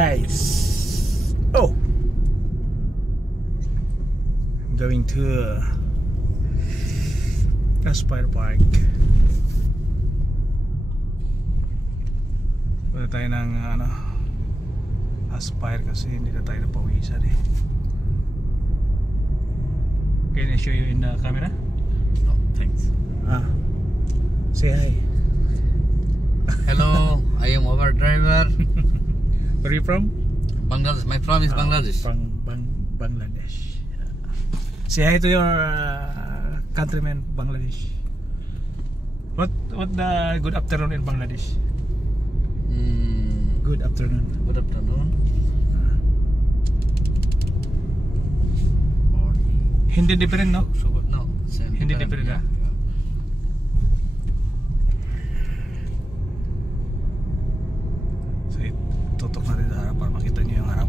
guys. Oh, I'm going to Aspire Park. Wala tayo ng Aspire kasi hindi na tayo napawisan eh. Can I show you in the camera? No, thanks. Say hi. Hello, I am Uber driver. Where are you from? Bangladesh. My from is Bangladesh. Bangladesh. Say hi to your countrymen, Bangladesh. What the good afternoon in Bangladesh? Good afternoon. Good afternoon. Hindi different, no? No, same. Hindi different, yeah. So, tutok natin sa harap para makita niyo yung harap.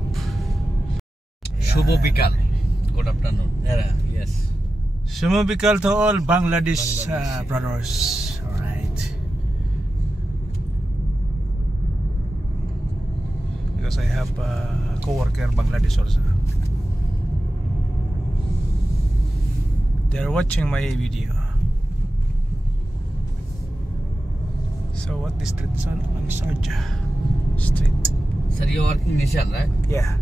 Shubho Bikal. Good afternoon. Yes. Shubho Bikal to all Bangladesh, Bangladesh, brothers. Alright. Because I have a co-worker Bangladesh also. They're watching my video. So what is street son on Sharjah Street? Sir, you are working Nissan, right? Yeah.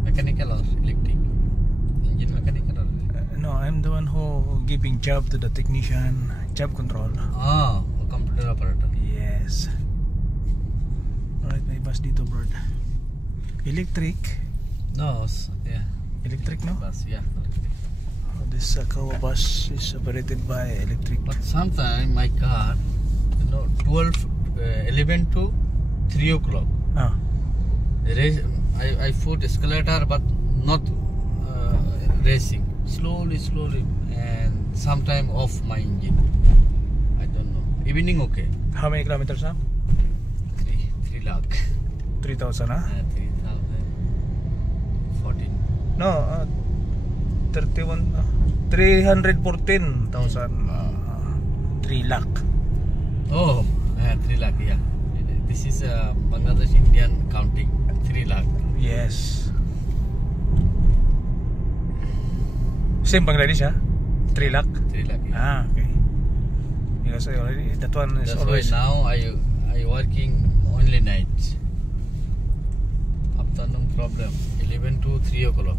Mechanical or electric? Engine mechanical or? No, I'm the one who giving job to the technician, job control. Oh, computer operator. Yes. Alright, may bus dito, bro. Electric. No, yeah. Electric, no? Bus, yeah. This Kawa bus is operated by electric. But sometimes my car, 11 to 3 o'clock. I put escalator, but not racing. Slowly, and sometime off my engine. I don't know. Evening okay. How many kilometers now? 3 lakh. 3,000, huh? 3,014. No, 314,000. 3 lakh. Oh, 3 lakh, yeah. This is Bangladesh Indian counting. 3 lakh. Yes. Same Bangladesh, huh? 3 lakh? 3 lakh, yeah. Okay. Because I already, that one is That's always... why now I working only nights. Afternoon problem. 11 to 3 o'clock.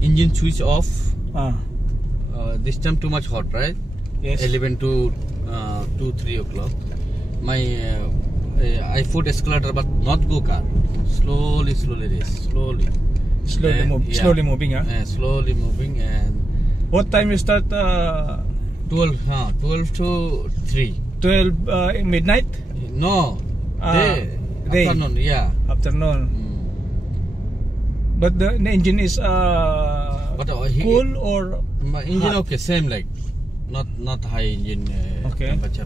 Engine switch off. This time too much hot, right? Yes. 11 to 3 o'clock. My I put escalator, but not go car. Slowly race. Slowly moving, huh? Slowly moving. And What time you start? 12 to 3. 12 midnight? No. Day. Afternoon, yeah. Afternoon. But the engine is cool or my engine hot? okay, same like not high engine temperature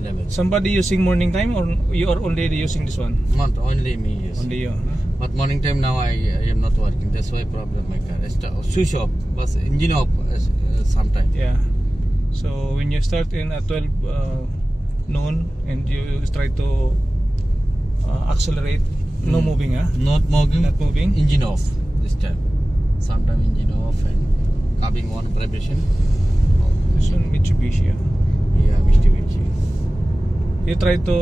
level. Somebody using morning time or you are only using this one? Not only me, yes. Only you. But morning time now I am not working. That's why problem my car. Switch off, but engine off sometime. Yeah. So when you start in at 12 noon and you try to accelerate, no moving, huh? Not moving. Engine off this time. Sometime engine off and having one vibration. This one Mitsubishi. Yeah, Mitsubishi. You try to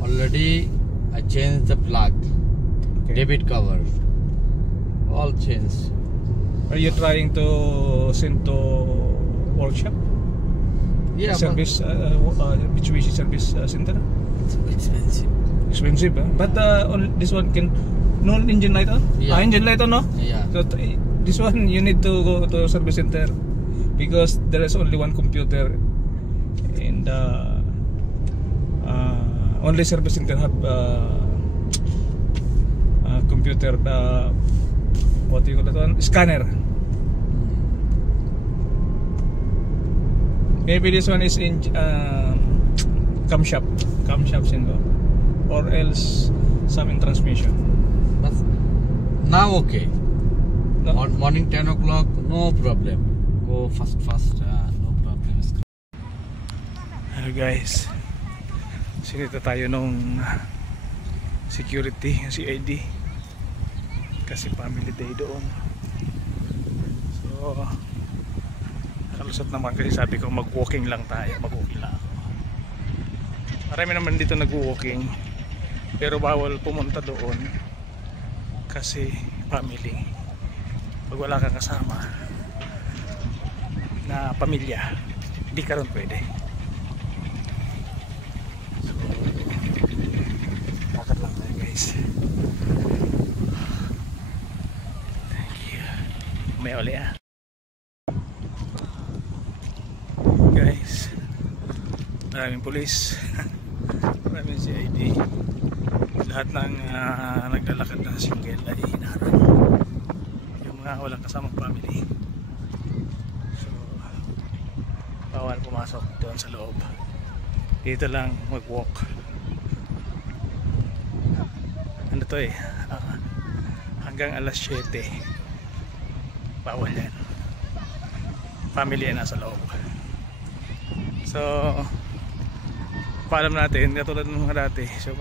already I changed the plug, debit cover, all changed. Are you trying to send to workshop? Yeah, service Mitsubishi service center. It's Expensive, huh? But this one can no engine light on. Yeah. Engine light on, no? Yeah. So this one you need to go to service center because there is only one computer in the only service center have computer, what do you call that one? Scanner. Maybe this one is in camshaft syndrome, or else some in transmission. But now okay. No? On morning 10 o'clock, no problem. Go fast, no problem. So guys, sinita tayo nung security, CID, kasi family day doon. So kalusot naman kasi sabi ko mag-walking lang tayo, mag-walking lang ako. Marami naman dito nag-walking, pero bawal pumunta doon kasi family. Pag wala kang kasama na pamilya, hindi ka ron pwede. So lakad lang tayo guys. Thank you. May uli guys, maraming pulis, maraming CID, lahat ng naglalakad na single ay inaharang, yung mga walang kasamang family. So bawal pumasok doon sa loob, dito lang mag-walk. Ano to hanggang alas 7 bawal yan, family ay nasa loob. So paalam natin, katulad ng mga dati. So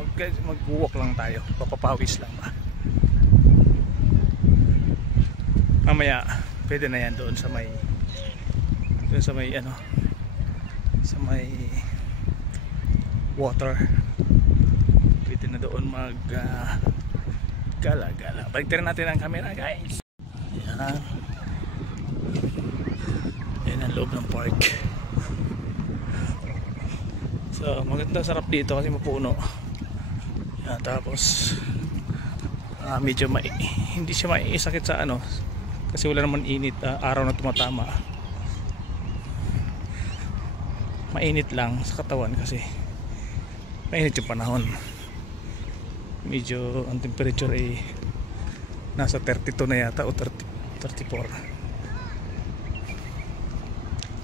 mag-walk lang tayo, papapawis lang ba. Mamaya pwede na yan doon sa may ano, sa may water. Pwede na doon mag gala-gala. Baliktarin natin ang camera guys. Ayan, yan ang loob ng park. So maganda, sarap dito kasi mapuno. Yan, tapos medyo hindi siya maisakit sa ano kasi wala naman init, araw na tumatama. Mainit lang sa katawan kasi mainit yung panahon. Medyo ang temperature ay nasa 32 na yata o 34.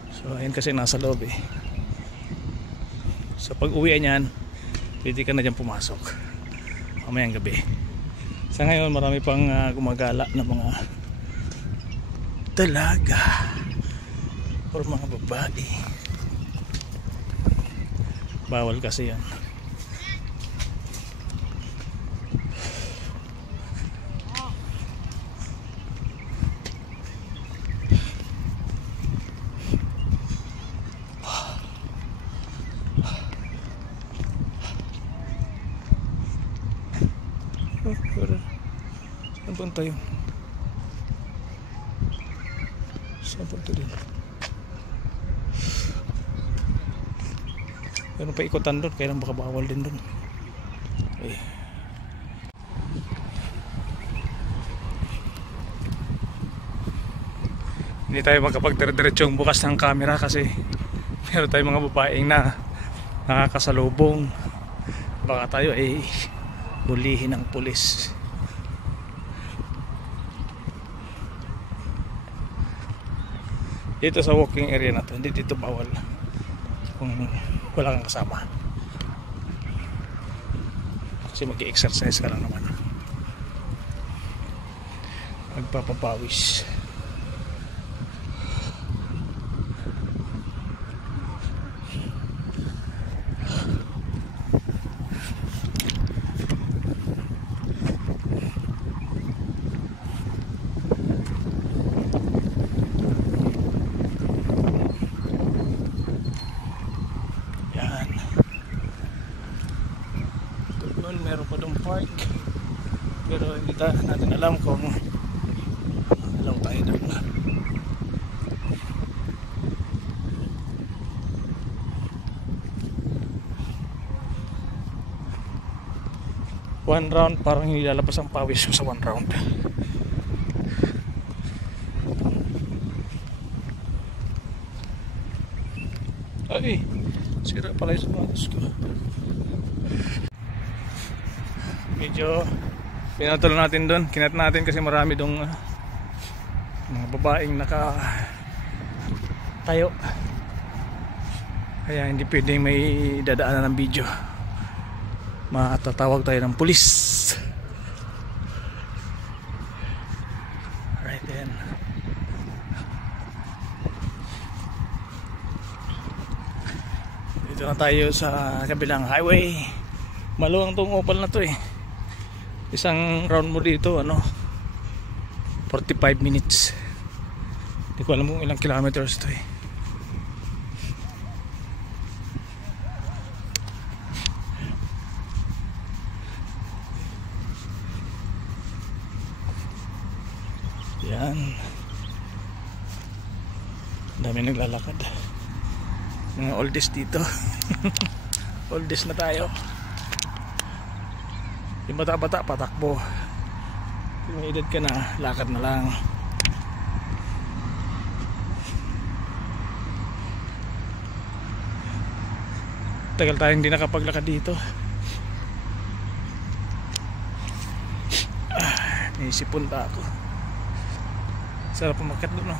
So ayun kasi nasa loob So pag uwi niyan, pwede ka na dyan pumasok mamayang gabi. Sa ngayon marami pang gumagala ng mga dalaga or mga babae. Bawal kasi yan. Saan punta yun? Saan punta din? Meron pa ikutan doon, kaya lang baka bawal din doon. Hindi tayo makapagdire-diretsong bukas ng camera kasi meron tayong mga babaeng na nakakasalubong. Baka tayo hulihin ng pulis. Dito sa walking area na to, hindi dito bawal kung wala kang kasama kasi mag-exercise ka lang naman, magpapapawis. Meron pa doon park pero hindi natin alam kung alam tayo doon. One round, parang nilalabas ang pawis mo sa one round. Ay, sira pala yung sapatos ko. Medyo pinatol natin doon, kinat natin kasi marami dong mga babaeng naka tayo, kaya hindi pwedeng may dadaanan ng video, matatawag tayo ng pulis. Right then, dito Dito na tayo sa kabilang highway. Maluwang tong Opal na to eh. Isang round mo dito 45 minutes. Hindi ko alam kung ilang kilometers to eh. Yan. Dami naglalakad. Mga oldest dito. Oldest na tayo. Yung bata-bata patakbo. Kung may edad ka na, lakad na lang. Tagal tayong hindi nakapaglakad dito. Naisipon pa ako. Sarap umakyat doon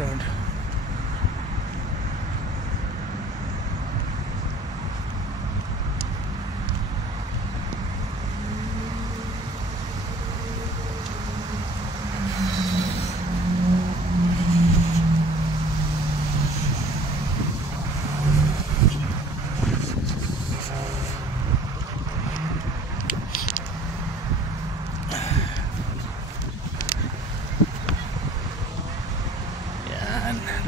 Round.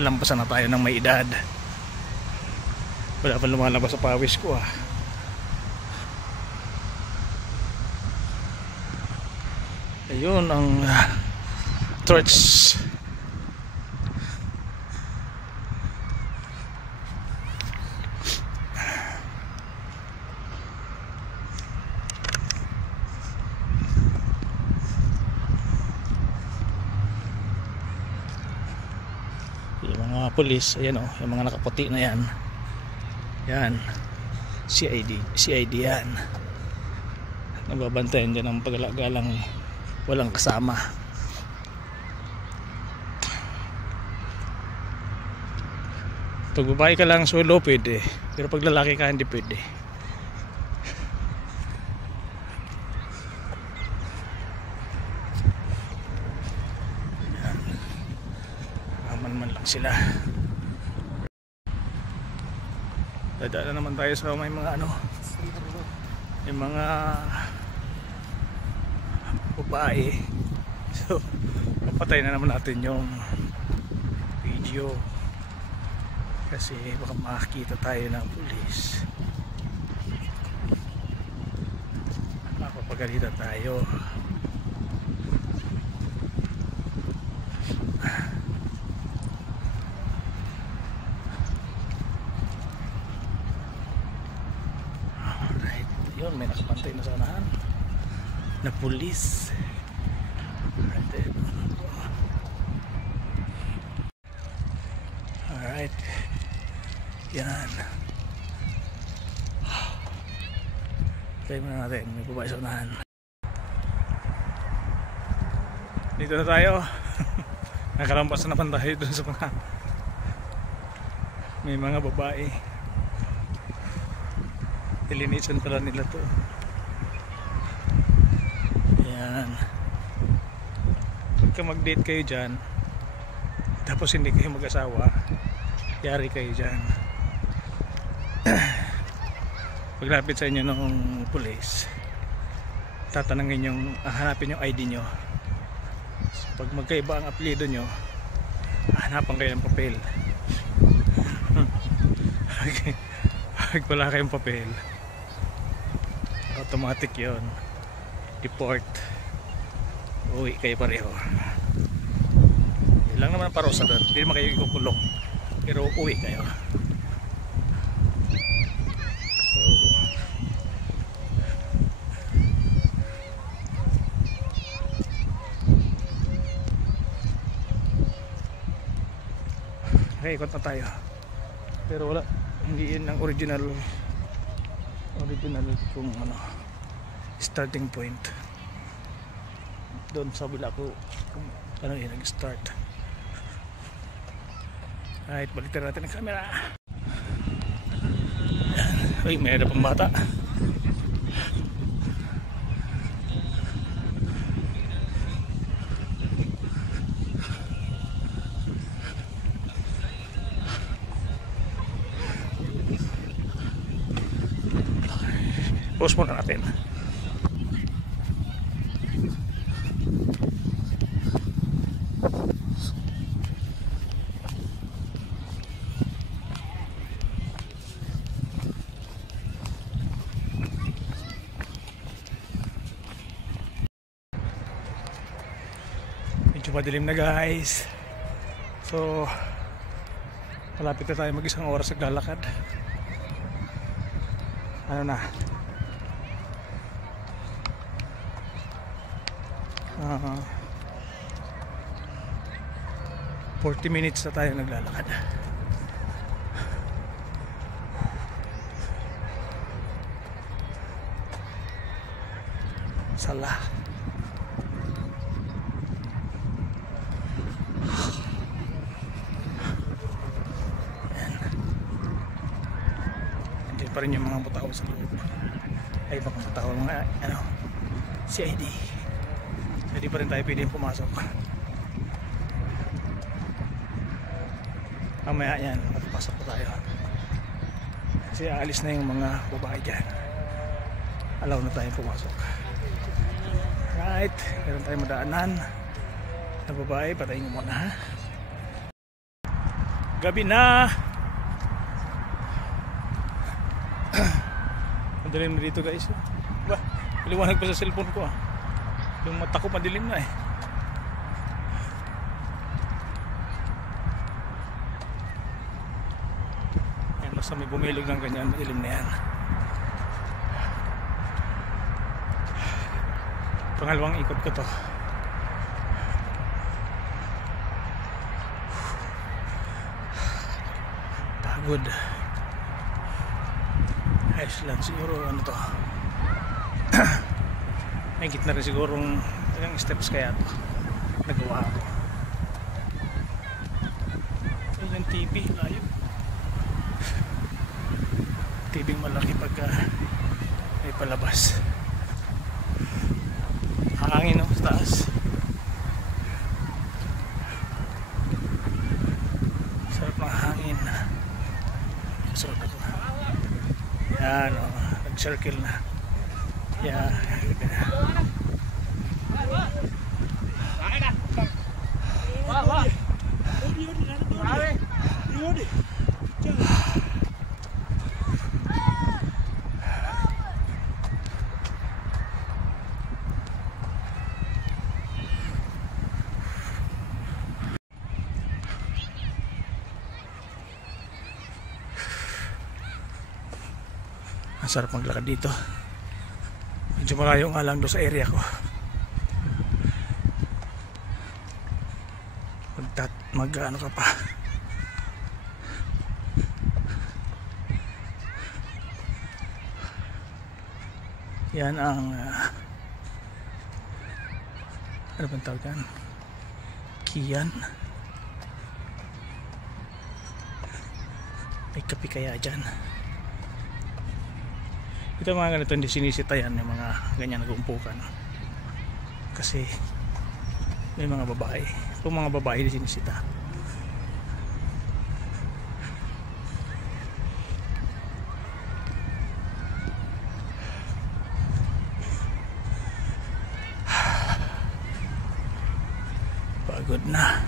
Lampasan na tayo ng may edad. Wala pa lumalabas sa pawis ko Ayun ang torch. Yung mga pulis, ayan yung mga nakaputi na yan. Yan. CID yan. Nagbabantayan dyan ng pagalagalang walang kasama. Pag babae ka lang solo pwede, pero pag lalaki ka hindi pwede. Man lang sila. Dadaan naman tayo sa may mga may mga babae. So papatay na naman natin yung video kasi baka makakita tayo ng pulis. Mapapagalitan tayo. Yun, may nakapantay na sa unahan na pulis. Alright. Yan. Try muna natin. May babae sa unahan. Dito na tayo. Nakarampas na naman tayo dun sa mga may mga babae. Ilinisan pala nila to. Ayan. Pagka mag-date kayo dyan, tapos hindi kayo mag-asawa, yari kayo dyan. Paglapit sa inyo ng pulis, tatanungin yung, hanapin yung ID nyo. So, pag magkaiba ang apelyido nyo, hanapan kayo ng papel. Okay. Pag wala kayong papel, automatic yon, deport, uwi kayo pareho. Yun lang naman ang parusa doon, hindi naman kayo ikukulong, pero uwi kayo. Okay, ikot na tayo, pero wala, hindi yun ang original kung starting point. Doon sa bila ko kung ano yun nag-start. Right, baliktad natin ang camera. Uy, may ada pang bata. Pause muna natin. Medyo madilim na guys. So malapit na tayo mag-isang oras naglalakad. Ano na? 40 minutes na tayo naglalakad. Sala. Pa rin yung mga butao sa loob. Ay baka butao mga ano, CID. Hindi pa rin tayo pwedeng pumasok. Mamaya yan, magpasok pa tayo. Kasi aalis na yung mga babae dyan. Allow na tayong pumasok. Right, meron tayong madaanan na babae, patayin mo muna ha. Gabi na. Madilim na dito guys. Ba, liwanag pa sa cellphone ko ah. Yung mata ko madilim na eh. Ayan, basta may bumilog ng ganyan, madilim na yan. Pangalawang ikot ko to. Pagod. Ayos lang siguro ano to. May gitna rin sigurong ilang steps kaya to nagawa ko. Ayun yung TV layo. TV malaki pagka may palabas. Hangin no sa taas. Sarap ng hangin. Sarap ako. Yan o, nag-circle na. Yan. Ang sarap maglakad dito. Medyo malayo nga lang doon sa area ko. Mag-ano ka pa. Yan ang ano bang tawag yan? Kiyan. May kape kaya dyan. Ito mga ganito hindi sinisita yan, yung mga ganyan nag-uumpukan kasi may mga babae. Kung mga babae hindi sinisita. Pagod na.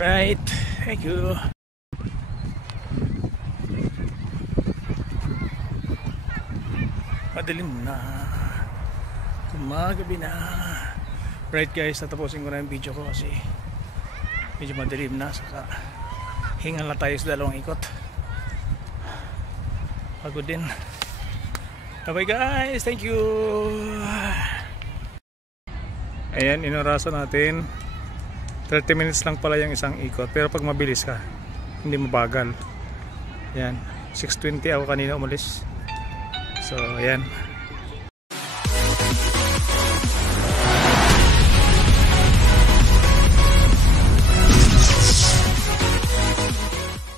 Right, thank you. Madilim na, gumagabi na. Right guys, tatapusin ko na yung video ko kasi medyo madilim na, saka hingal na tayo sa dalawang ikot. Pagod din. Bye bye guys, thank you. Ayan, inurasan natin 30 minutes lang pala yung isang ikot, pero pag mabilis ka hindi mabagal. Ayan, 6:20 ako kanina umalis. So ayan,